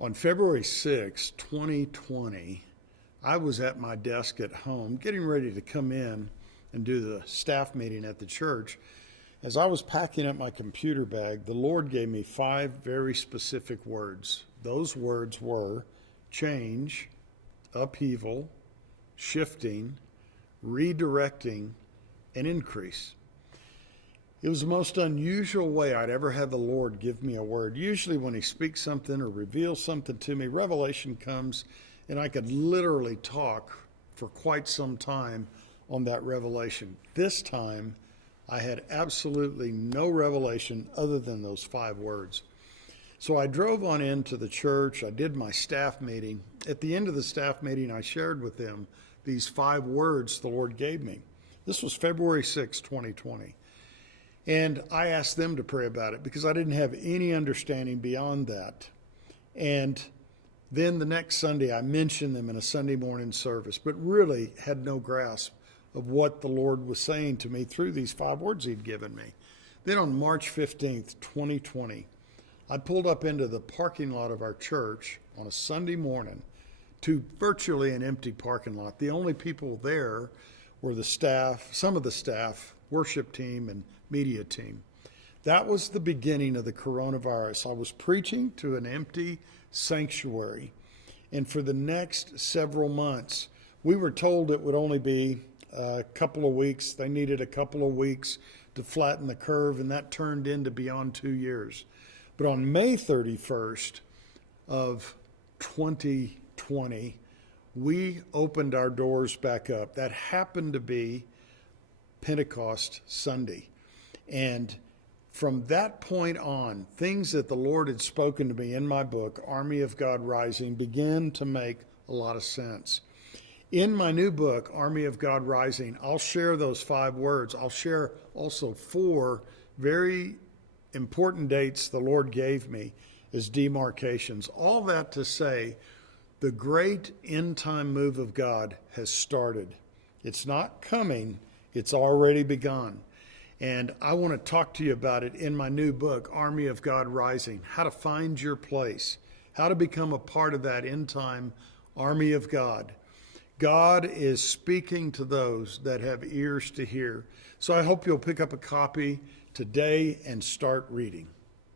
On February 6, 2020, I was at my desk at home getting ready to come in and do the staff meeting at the church. As I was packing up my computer bag, the Lord gave me 5 very specific words. Those words were change, upheaval, shifting, redirecting, and increase. It was the most unusual way I'd ever had the Lord give me a word. Usually when he speaks something or reveals something to me, revelation comes and I could literally talk for quite some time on that revelation. This time, I had absolutely no revelation other than those 5 words. So I drove on into the church. I did my staff meeting. At the end of the staff meeting, I shared with them these 5 words the Lord gave me. This was February 6, 2020. And I asked them to pray about it because I didn't have any understanding beyond that. And then the next Sunday, I mentioned them in a Sunday morning service, but really had no grasp of what the Lord was saying to me through these 5 words he'd given me. Then on March 15th, 2020, I pulled up into the parking lot of our church on a Sunday morning to virtually an empty parking lot. The only people there were the staff, some of the staff, worship team, and media team. That was the beginning of the coronavirus. I was preaching to an empty sanctuary. And for the next several months, we were told it would only be a couple of weeks. They needed a couple of weeks to flatten the curve, and that turned into beyond 2 years. But on May 31st of 2020, we opened our doors back up. That happened to be Pentecost Sunday. And from that point on, things that the Lord had spoken to me in my book, Army of God Rising, began to make a lot of sense. In my new book, Army of God Rising, I'll share those 5 words. I'll share also 4 very important dates the Lord gave me as demarcations. All that to say, the great end time move of God has started. It's not coming, it's already begun. And I want to talk to you about it in my new book, Army of God Rising, how to find your place, how to become a part of that end time army of God. God is speaking to those that have ears to hear. So I hope you'll pick up a copy today and start reading.